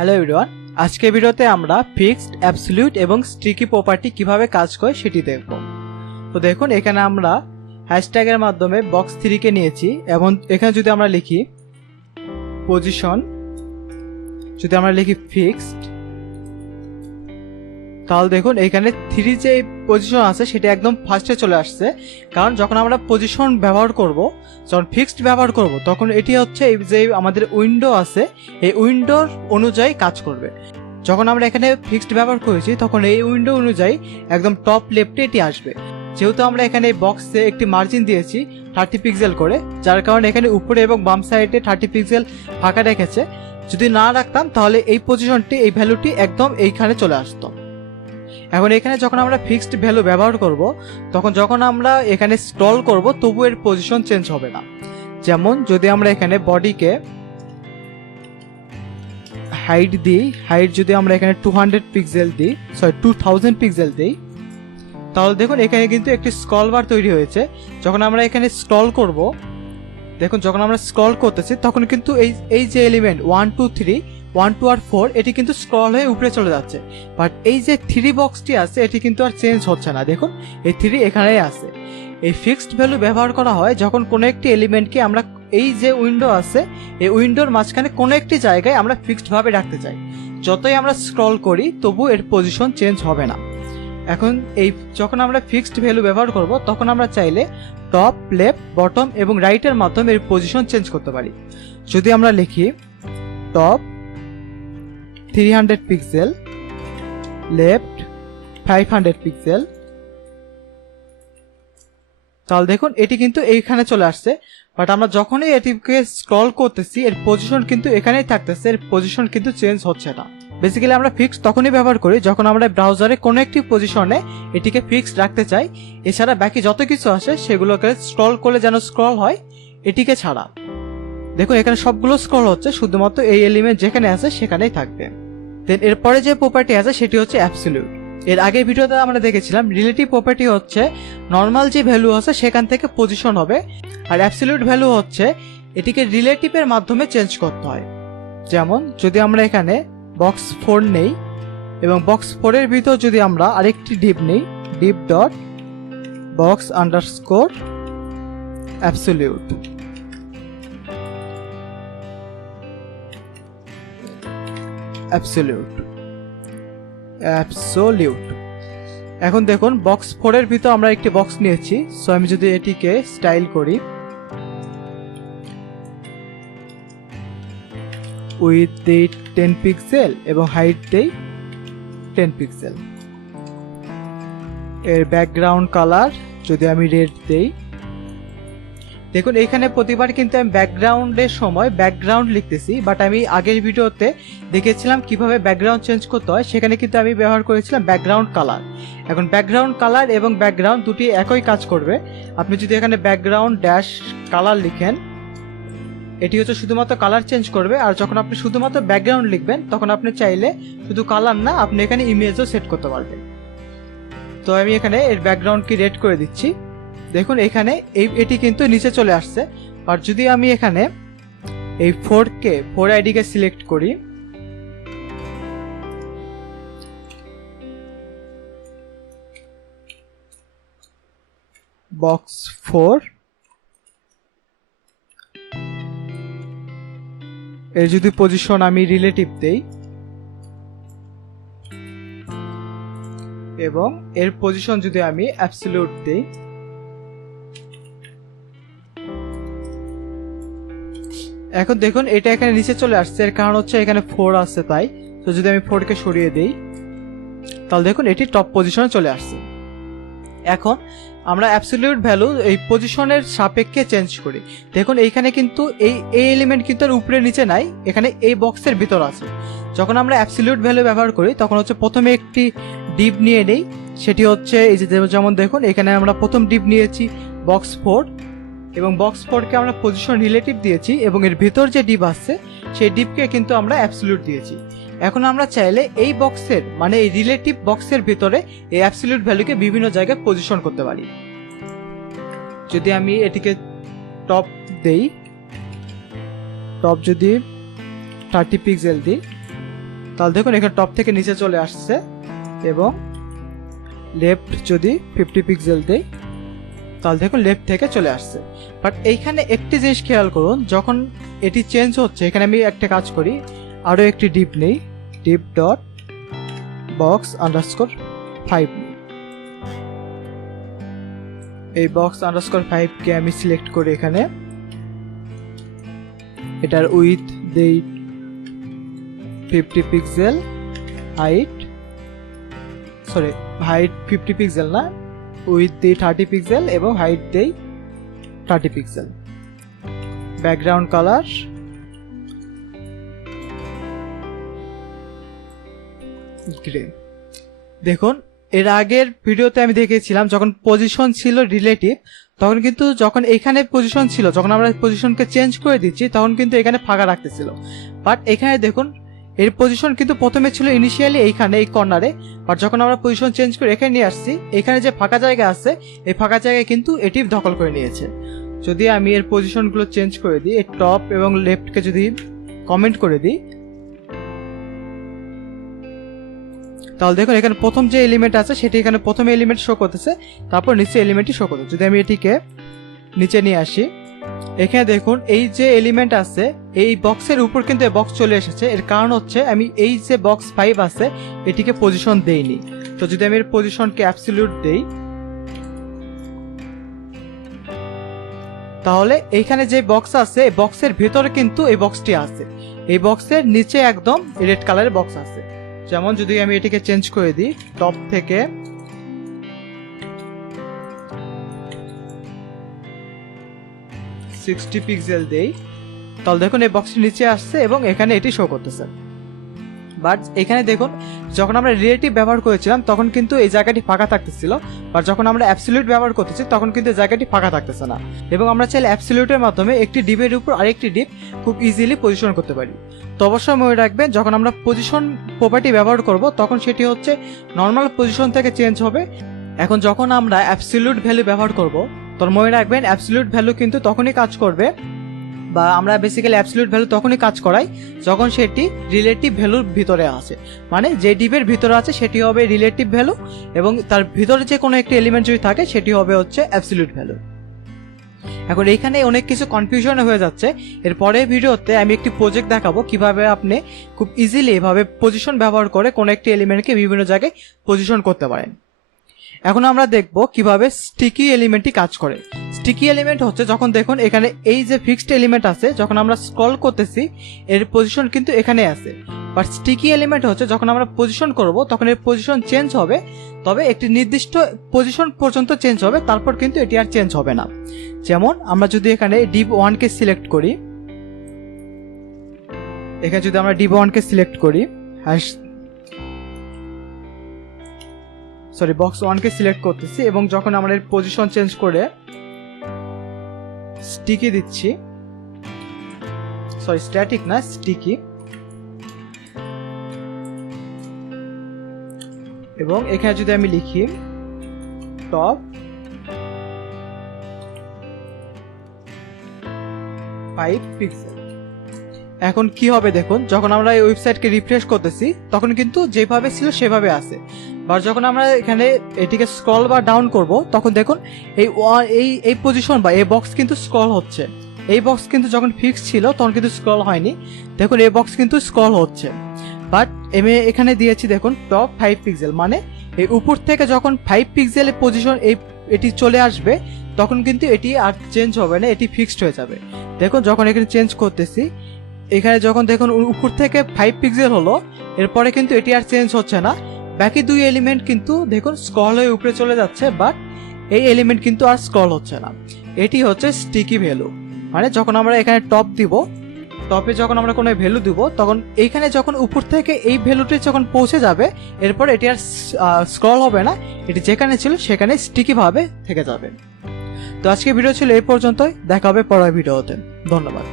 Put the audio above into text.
Hello everyone, আজকের ভিডিওতে আমরা ফিক্সড, অ্যাবসলিউট এবং স্ট্রিকি প্রপার্টি কিভাবে কাজ করে সেটি দেখব। তো দেখুন, এখানে আমরা হ্যাশট্যাগের মাধ্যমে বক্স 3 কে নিয়েছি এবং এখানে যদি আমরা লিখি পজিশন, যদি আমরা লিখি ফিক্সড, তাহলে দেখুন এখানে 3 যে পজিশন আছে সেটা একদম ফার্স্টে চলে আসছে। কারণ যখন আমরা পজিশন ব্যবহার করব, যখন ফিক্সড ব্যবহার করব, তখন এটি হচ্ছে এই যে আমাদের উইন্ডো আছে এই উইন্ডোর অনুযায়ী কাজ করবে। যখন আমরা এখানে ফিক্সড ব্যবহার করেছি তখন এই উইন্ডো অনুযায়ী একদম টপ লেফটে এটি আসবে। যেহেতু আমরা এখানে এই বক্সে একটি মার্জিন দিয়েছি 30 পিক্সেল করে, যার কারণে এখানে উপরে এবং বাম সাইডে 30 পিক্সেল ফাঁকা রেখেছে। যদি না রাখতাম তাহলে এই পজিশনটি, এই ভ্যালুটি একদম এইখানে চলে আসতো। এখন এখানে যখন আমরা ফিক্সড ভ্যালু ব্যবহার করব, তখন যখন আমরা এখানে স্ক্রল করব তবু এর পজিশন চেঞ্জ হবে না। যেমন যদি আমরা এখানে বডিকে হাইট দিই, হাইট যদি আমরা এখানে 200 পিক্সেল দিই, 2000 পিক্সেল দিই, তাহলে দেখুন এখানে কিন্তু একটি স্ক্রল বার তৈরি হয়েছে। যখন আমরা এখানে স্ক্রল করব, দেখুন যখন আমরা স্ক্রল করতেছি তখন কিন্তু এই যে এলিমেন্ট 1 2 3 1 2 আর 4 এটি কিন্তু স্ক্রল হয়ে উপরে চলে যাচ্ছে। বাট এই যে 3 বক্সটি আছে এটি কিন্তু আর চেঞ্জ হচ্ছে না। দেখুন এই 3 এখানেই আছে। এই ফিক্সড ভ্যালু ব্যবহার করা হয় যখন কোনো একটি এলিমেন্টকে আমরা এই যে উইন্ডো আছে এই উইন্ডোর মাঝখানে কোনো একটি জায়গায় আমরা ফিক্সড ভাবে রাখতে চাই। যতই আমরা স্ক্রল করি তবু এর পজিশন চেঞ্জ হবে না। এখন এই যখন আমরা ফিক্সড ভ্যালু ব্যবহার করব তখন আমরা চাইলে টপ, লেফট, বটম এবং রাইটের মাধ্যমে এর পজিশন চেঞ্জ করতে পারি। যদি আমরা লিখি টপ 300 পিক্সেল, লেফট 500 পিক্সেল, তাহলে দেখুন এটি কিন্তু এইখানে চলে আসছে। বাট আমরা যখনই এটিকে স্ক্রল করতেছি এর পজিশন কিন্তু এখানেই থাকতেছে, এর পজিশন কিন্তু চেঞ্জ হচ্ছে না। বেসিক্যালি আমরা ফিক্সড তখনই ব্যবহার করি যখন আমরা ব্রাউজারে কোনো একটি পজিশনে এটিকে ফিক্সড রাখতে চাই। এছাড়া বাকি যত কিছু আসে সেগুলোকে স্ক্রল করলে যেন স্ক্রল হয়, এটিকে ছাড়া। দেখুন এখানে সবগুলো স্ক্রল হচ্ছে, শুধুমাত্র এই এলিমেন্ট যেখানে আছে সেখানেই থাকবে। দেন এরপরে যে প্রপার্টি আছে সেটি হচ্ছে অ্যাবসলিউট। এর আগের ভিডিওতে আমরা দেখেছিলাম রিলেটিভ প্রপার্টি হচ্ছে নর্মাল যে ভ্যালু আছে সেখান থেকে পজিশন হবে, আর অ্যাবসলিউট ভ্যালু হচ্ছে এটিকে রিলেটিভের মাধ্যমে চেঞ্জ করতে হয়। যেমন যদি আমরা এখানে বক্স 4 নেই এবং বক্স 4 এর ভিতর যদি আমরা আরেকটি ডিভ নেই, Depp dot box underscore absolute, absolute, absolute. এখন দেখুন বক্স 4 এর ভিতর আমরা একটি বক্স নিয়েছি। সো আমি যদি এটিকে স্টাইল করি উইথ দেই 10 পিক্সেল এবং হাইট দেই 10 পিক্সেল, এর ব্যাকগ্রাউন্ড কালার যদি আমি রেড দেই, দেখুন এখানে প্রতিবার কিন্তু আমি ব্যাকগ্রাউন্ডের সময় ব্যাকগ্রাউন্ড লিখতেছি। বাট আমি আগের ভিডিওতে দেখেছিলাম কিভাবে ব্যাকগ্রাউন্ড চেঞ্জ করতে হয়, সেখানে কিন্তু আমি ব্যবহার করেছিলাম ব্যাকগ্রাউন্ড কালার। এখন ব্যাকগ্রাউন্ড কালার এবং ব্যাকগ্রাউন্ড দুটি একই কাজ করবে। আপনি যদি এখানে ব্যাকগ্রাউন্ড ড্যাশ কালার লিখেন, এটি হচ্ছে শুধুমাত্র কালার চেঞ্জ করবে। আর যখন আপনি শুধুমাত্র ব্যাকগ্রাউন্ড লিখবেন তখন আপনি চাইলে শুধু কালার না, আপনি এখানে ইমেজও সেট করতে পারবেন। তো আমি এখানে এর ব্যাকগ্রাউন্ডকে রেড করে দিচ্ছি। দেখুন এখানে এটি কিন্তু নিচে চলে আসছে। আর যদি আমি এখানে এই 4 আইডিকে সিলেক্ট করি, বক্স 4 এর যদি পজিশন আমি রিলেটিভ দেই এবং এর পজিশন যদি আমি অ্যাবসলিউট দেই, এখন দেখুন এটা এখানে নিচে চলে আসছে। এর কারণ হচ্ছে এখানে 4 আসছে তাই। তো যদি আমি 4 কে সরিয়ে দেই তাহলে দেখুন এটি টপ পজিশনে চলে আসছে। এখন আমরা অ্যাবসলিউট ভ্যালু এই পজিশনের সাপেক্ষে চেঞ্জ করি। দেখুন এইখানে কিন্তু এই এলিমেন্ট কিন্তু আর উপরে নিচে নাই, এখানে এই বক্সের ভিতর আছে। যখন আমরা অ্যাবসলিউট ভ্যালু ব্যবহার করি তখন হচ্ছে প্রথমে একটি ডিভ নিয়ে নেই, সেটি হচ্ছে এই যে যেমন দেখুন এখানে আমরা প্রথম ডিভ নিয়েছি বক্স 4 এবং বক্স 4 কে আমরা পজিশন রিলেটিভ দিয়েছি এবং এর ভিতর যে ডিভ আসছে সেই ডিভকে কিন্তু আমরা অ্যাবসলিউট দিয়েছি। এখন আমরা চাইলে এই বক্সের মানে এই রিলেটিভ বক্সের ভিতরে এই অ্যাবসলিউট ভ্যালুকে বিভিন্ন জায়গায় পজিশন করতে পারি। যদি আমি এটিকে টপ দেই, টপ যদি 30 পিক্সেল দিই, তাহলে দেখুন এখানে টপ থেকে নিচে চলে আসছে, এবং লেফট যদি 50 পিক্সেল দেই তাহলে দেখুন লেফট থেকে চলে আসছে। বাট এইখানে একটি জিনিস খেয়াল করুন, যখন এটি চেঞ্জ হচ্ছে, এখানে আমি একটা কাজ করি, আরও একটি ডিপ নেই, ডিপ ডট বক্স আন্ডারস্কোর 5, এই বক্স আন্ডারস্কোর 5কে আমি সিলেক্ট করি, এখানে এটার উইথ দেই 50 পিক্সেল, হাইট 50 পিক্সেল না, উইথ দেই 30 পিক্সেল এবং হাইট দেই 30 পিক্সেল। Background colour grey. দেখুন এর আগের ভিডিওতে আমি দেখেছিলাম যখন পজিশন ছিল রিলেটিভ, তখন কিন্তু যখন এখানে পজিশন ছিল, যখন আমরা পজিশনকে চেঞ্জ করে দিচ্ছি তখন কিন্তু এখানে ফাঁকা রাখতেছিল। বাট এখানে দেখুন এর পজিশন কিন্তু প্রথমে ছিল ইনিশিয়ালি এইখানে এই কর্নারে, বাট যখন আমরা পজিশন চেঞ্জ করে এখানে নিয়ে আসছি, এখানে যে ফাঁকা জায়গা আছে এই ফাঁকা জায়গায় কিন্তু এটি দখল করে নিয়েছে। যদি আমি এর পজিশনগুলো চেঞ্জ করে দিই, এই টপ এবং লেফটকে যদি কমেন্ট করে দিই, তাহলে দেখুন এখানে প্রথম যে এলিমেন্ট আছে সেটি এখানে প্রথম এলিমেন্ট শো করতেছে, তারপর নিচে এলিমেন্টটি শো করতেছে। যদি আমি এটিকে নিচে নিয়ে আসি, এখানে দেখুন এই যে এলিমেন্ট আছে এই বক্সের উপর কিন্তু এই বক্স চলে এসেছে। এর কারণ হচ্ছে আমি এই যে বক্স 5 আছে এটিকে পজিশন দেইনি। তো যদি আমি এর পজিশনকে অ্যাবসলিউট দেই, তাহলে এইখানে যে বক্স আছে এই বক্সের ভেতরে কিন্তু এই বক্সটি আছে, এই বক্সের নিচে একদম রেড কালারের বক্স আছে। যেমন যদি আমি এটিকে চেঞ্জ করে দিই, টপ থেকে 60 পিক্সেল দেই, তাহলে দেখুন এই বক্সটি নিচে আসছে এবং এখানে এটি শো করতেছে। বাট এখানে দেখুন যখন আমরা রিলেটিভ ব্যবহার করেছিলাম তখন কিন্তু এই জায়গাটি ফাঁকা থাকতেছিল, বাট যখন আমরা অ্যাবসলিউট ব্যবহার করতেছি তখন কিন্তু এই জায়গাটি ফাঁকা থাকতেছে না। এবং আমরা চাইলে অ্যাবসলিউটের মাধ্যমে একটি ডিপের উপর আরেকটি ডিপ খুব ইজিলি পজিশন করতে পারি। তো অবশ্যই মনে রাখবেন যখন আমরা পজিশন প্রপার্টি ব্যবহার করব তখন সেটি হচ্ছে নর্মাল পজিশন থেকে চেঞ্জ হবে। এখন যখন আমরা অ্যাবসলিউট ভ্যালু ব্যবহার করব তখন মনে রাখবেন অ্যাবসলিউট ভ্যালু কিন্তু তখনই কাজ করবে, বা আমরা বেসিক্যালি অ্যাবসলিউট ভ্যালু তখনই কাজ করাই যখন সেটি রিলেটিভ ভ্যালুর ভিতরে আছে। মানে যে ডিপের ভিতরে আছে সেটি হবে রিলেটিভ ভ্যালু, এবং তার ভিতরে যে কোনো একটি এলিমেন্ট যদি থাকে সেটি হবে হচ্ছে অ্যাবসলিউট ভ্যালু। এখন এইখানে অনেক কিছু কনফিউশন হয়ে যাচ্ছে। এর পরের ভিডিওতে আমি একটি প্রজেক্ট দেখাবো কিভাবে আপনি খুব ইজিলি এভাবে পজিশন ব্যবহার করে কোনো একটি এলিমেন্টকে বিভিন্ন জায়গায় পজিশন করতে পারেন। এখন আমরা দেখব কিভাবে স্টিকি এলিমেন্টটি কাজ করে। স্টিকি এলিমেন্ট হচ্ছে যখন দেখুন এখানে এই যে ফিক্সড এলিমেন্ট আছে, যখন আমরা স্ক্রল করতেছি এর পজিশন কিন্তু এখানে আছে। বাট স্টিকি এলিমেন্ট হচ্ছে যখন আমরা পজিশন করব তখন এর পজিশন চেঞ্জ হবে, তবে একটি নির্দিষ্ট পজিশন পর্যন্ত চেঞ্জ হবে, তারপর কিন্তু এটি আর চেঞ্জ হবে না। যেমন আমরা যদি এখানে ডিপ 1কে সিলেক্ট করি, এখানে যদি আমরা ডিপ 1কে সিলেক্ট করি, বক্স 1কে সিলেক্ট করতেছি, এবং যখন আমরা এর পজিশন চেঞ্জ করে স্টিকি দিচ্ছি, স্ট্যাটিক না স্টিকি, এবং এখানে যদি আমি লিখি টপ 5 পিক্সেল, এখন কি হবে দেখুন যখন আমরা এই ওয়েবসাইটকে রিফ্রেশ করতেছি তখন কিন্তু যেভাবে ছিল সেভাবে আছে। বা যখন আমরা এখানে এটিকে স্ক্রল বা ডাউন করব তখন দেখুন এই পজিশন বা এই বক্স কিন্তু স্ক্রল হচ্ছে। এই বক্স কিন্তু যখন ফিক্স ছিল তখন কিন্তু স্ক্রল হয়নি, দেখুন এই বক্স কিন্তু স্ক্রল হচ্ছে। বাট আমি এখানে দিয়েছি দেখুন টপ 5 পিক্সেল, মানে এই উপর থেকে যখন 5 পিক্সেলের পজিশন এটি চলে আসবে তখন কিন্তু এটি আর চেঞ্জ হবে না, এটি ফিক্সড হয়ে যাবে। দেখুন যখন এখানে চেঞ্জ করতেছি, এখানে যখন দেখুন উপর থেকে 5 পিক্সেল হলো, এরপরে কিন্তু এটি আর চেঞ্জ হচ্ছে না। বাকি দুই এলিমেন্ট কিন্তু দেখুন স্ক্রল হয়ে উপরে চলে যাচ্ছে, বাট এই এলিমেন্ট কিন্তু আর স্ক্রল হচ্ছে না। এটি হচ্ছে স্টিকি ভ্যালু। মানে যখন আমরা এখানে টপ দিব, টপে যখন আমরা কোনো ভ্যালু দিব তখন এইখানে যখন উপর থেকে এই ভ্যালুটি যখন পৌঁছে যাবে এরপর এটি আর স্ক্রল হবে না, এটি যেখানে ছিল সেখানে স্টিকি ভাবে থেকে যাবে। তো আজকে ভিডিও ছিল এই পর্যন্তই, দেখা হবে পরের ভিডিওতে। ধন্যবাদ।